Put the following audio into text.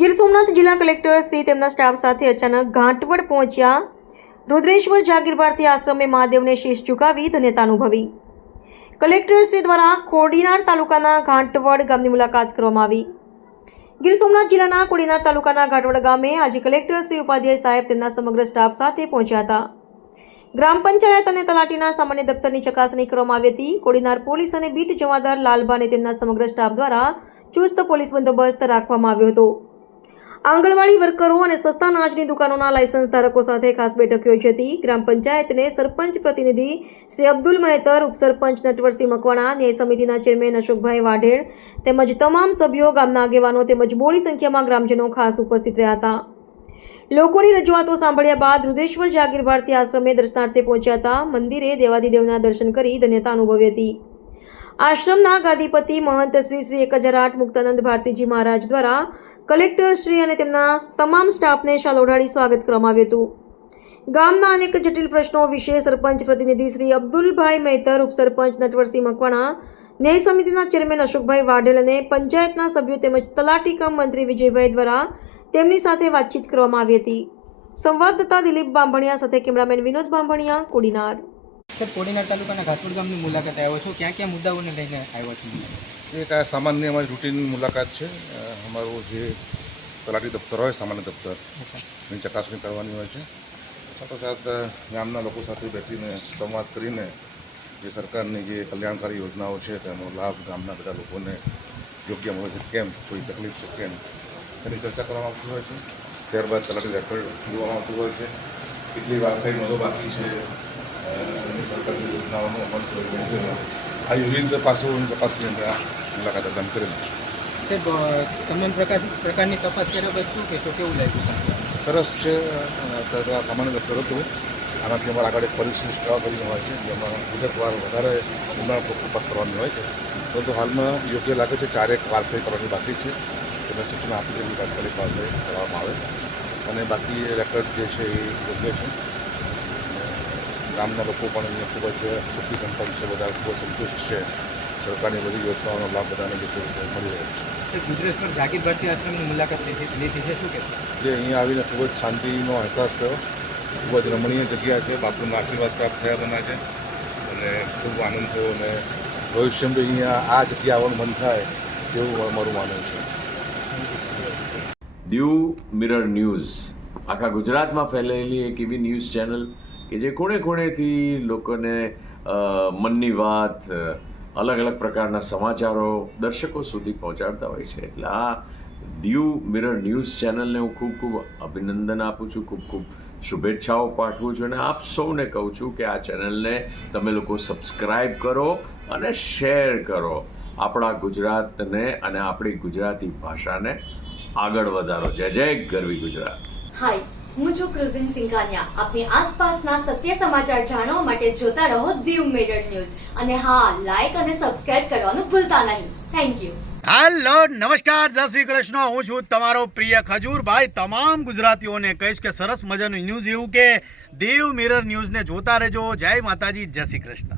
ગીર સોમનાથ જિલ્લા કલેક્ટર શ્રી તેમના સ્ટાફ સાથે અચાનક ઘાંટવડ પહોંચ્યા. રુદ્રેશ્વર જાગીર ભારતી આશ્રમે મહાદેવને શીશ ઝુકાવી ધન્યતા અનુભવી. કલેક્ટર શ્રી દ્વારા કોડીનાર તાલુકાના ઘાંટવડ ગામની મુલાકાત કરવામાં આવી. ગીર સોમનાથ જિલ્લાના કોડીનાર તાલુકાના ઘાંટવડ ગામે આજે કલેક્ટર શ્રી ઉપાધ્યાય સાહેબ તેમના સમગ્ર સ્ટાફ સાથે પહોંચ્યા હતા. ગ્રામ પંચાયત અને તલાટીના સામાન્ય દફતરની ચકાસણી કરવામાં આવી હતી. કોડીનાર પોલીસ અને બીટ જમાદાર લાલબા અને તેમના સમગ્ર સ્ટાફ દ્વારા ચુસ્ત પોલીસ બંદોબસ્ત રાખવામાં આવ્યો હતો. આંગણવાડી વર્કરો અને સસ્તા અનાજની દુકાનોના લાયસન્સ ધારકો સાથે ખાસ બેઠક યોજી હતી. ગ્રામ પંચાયતને સરપંચ પ્રતિનિધિ શ્રી અબ્દુલ મહેતર, ઉપસરપંચ નટવરસિંહ મકવાણા, ન્યાય સમિતિના ચેરમેન અશોકભાઈ વાઢેર તેમજ તમામ સભ્યો, ગામના આગેવાનો તેમજ બોડી સંખ્યામાં ગ્રામજનો ખાસ ઉપસ્થિત રહ્યા હતા. લોકોની રજૂઆતો સાંભળ્યા બાદ રુદ્રેશ્વર જાગીર ભારતી આશ્રમે દર્શનાર્થે પહોંચ્યા હતા. મંદિરે દેવાધિદેવના દર્શન કરી ધન્યતા અનુભવી હતી. આશ્રમના ગાદીપતિ મહંત શ્રી 1008 મુક્તાનંદ ભારતીજી મહારાજ દ્વારા કલેક્ટર શ્રી અને તેમના તમામ સ્ટાફને શાલ ઓઢાડી સ્વાગત કરવામાં આવ્યું હતું. ગામના અનેક જટિલ પ્રશ્નો વિશે સરપંચ પ્રતિનિધિ શ્રી અબ્દુલભાઈ મહેતર, ઉપસરપંચ નટવરસિંહ મકવાણા, ન્યાય સમિતિના ચેરમેન અશોકભાઈ વાઢેલ અને પંચાયતના સભ્યો તેમજ તલાટી કમ મંત્રી વિજયભાઈ દ્વારા તેમની સાથે વાતચીત કરવામાં આવી હતી. સંવાદદાતા દિલીપ બાંભણિયા સાથે કેમેરામેન વિનોદ બાંભણિયા, કોડીનાર. સર, કોડીનાર તાલુકાના ઘાટવડ ગામની મુલાકાત આવ્યો છો. ક્યાં ક્યાં મુદ્દાઓને લઈને આવ્યો છો? એક આ સામાન્ય અમારી રૂટીન મુલાકાત છે. અમારું જે તલાટી દફતર હોય, સામાન્ય દફતર, એની ચકાસણી કરવાની હોય છે. સાથોસાથ ગામના લોકો સાથે બેસીને સંવાદ કરીને જે સરકારની જે કલ્યાણકારી યોજનાઓ છે તેનો લાભ ગામના બધા લોકોને યોગ્ય મળે છે કેમ, કોઈ તકલીફ છે કેમ, એની ચર્ચા કરવામાં આવતી હોય છે. ત્યારબાદ તલાટી રેકોર્ડ જોવામાં આવતું હોય છે. કેટલી વ્યવસાયિક નોંધો બાકી છે, સરકારની યોજનાઓનો અમલ કરવો, આ વિવિધ પાસોની તપાસની અંદર આ મુલાકાત દરમિયાન કરેલી છે. સાહેબ, તમામ પ્રકારની તપાસ કર્યા બાદ શું કહેશો, કેવું લાગ્યું? સરસ છે. આ સામાન્ય દફતર હતું, આનાથી અમારા આગળ એક પોલીસ કરીને હોય છે, જેમાં વિગતવાર વધારે ઊંડાણ તપાસ કરવાની હોય છે. પરંતુ હાલમાં યોગ્ય લાગે છે 4 વારસાઈ કરવાની બાકી છે. તેને સૂચના આપી દેવી તાત્કાલિક વારસાઈ કરવામાં આવે અને બાકી રેકોર્ડ જે છે એ યોગ્ય છે. ગામના લોકો પણ અહીંયા ખૂબ જ સુખી સંપન્ન છે, બધા ખૂબ સંતુષ્ટ છે. સરકારની બધી યોજનાઓનો લાભ બધાને જે મળી રહ્યો છે. સર, રુદ્રેશ્વર જાગીર ભારતી આશ્રમની મુલાકાત લીધી છે, શું કહેશો? જે અહીંયા આવીને ખૂબ જ શાંતિનો અહેસાસ થયો. ખૂબ જ રમણીય જગ્યા છે, બાપુના આશીર્વાદ પ્રાપ્ત થયા બના છે અને ખૂબ આનંદ થયો અને ભવિષ્યમાં અહીંયા આ જગ્યા આવવાનું મન થાય એવું અમારું માનવું છે. દીવ મિરર ન્યૂઝ આખા ગુજરાતમાં ફેલાયેલી એક એવી ન્યૂઝ ચેનલ કે જે ખૂણે ખૂણેથી લોકોને મનની વાત, અલગ અલગ પ્રકારના સમાચારો દર્શકો સુધી પહોંચાડતા હોય છે. એટલે આ દીવ મિરર ન્યૂઝ ચેનલને હું ખૂબ ખૂબ અભિનંદન આપું છું, ખૂબ ખૂબ શુભેચ્છાઓ પાઠવું છું અને આપ સૌને કહું છું કે આ ચેનલને તમે લોકો સબસ્ક્રાઈબ કરો અને શેર કરો. આપણા ગુજરાતને અને આપણી ગુજરાતી ભાષાને આગળ વધારો. જય જય ગરવી ગુજરાત. હાય, હું છું ક્રુઝિન સિંઘાનિયા. આપની આસપાસના સત્ય સમાચાર જાણવા માટે જોતા રહો દીવ મિરર ન્યૂઝ અને હા, લાઈક અને સબસ્ક્રાઇબ કરવાનું ભૂલતા નહીં. Thank you. હેલો, નમસ્કાર, જય શ્રી કૃષ્ણ. હું છું તમારો પ્રિય ખજૂરભાઈ. તમામ ગુજરાતીઓને કહીશ કે સરસ મજાનું ન્યૂઝ એવું કે દીવ મિરર ન્યૂઝને જોતા રહેજો. જય માતાજી, જય શ્રી કૃષ્ણ.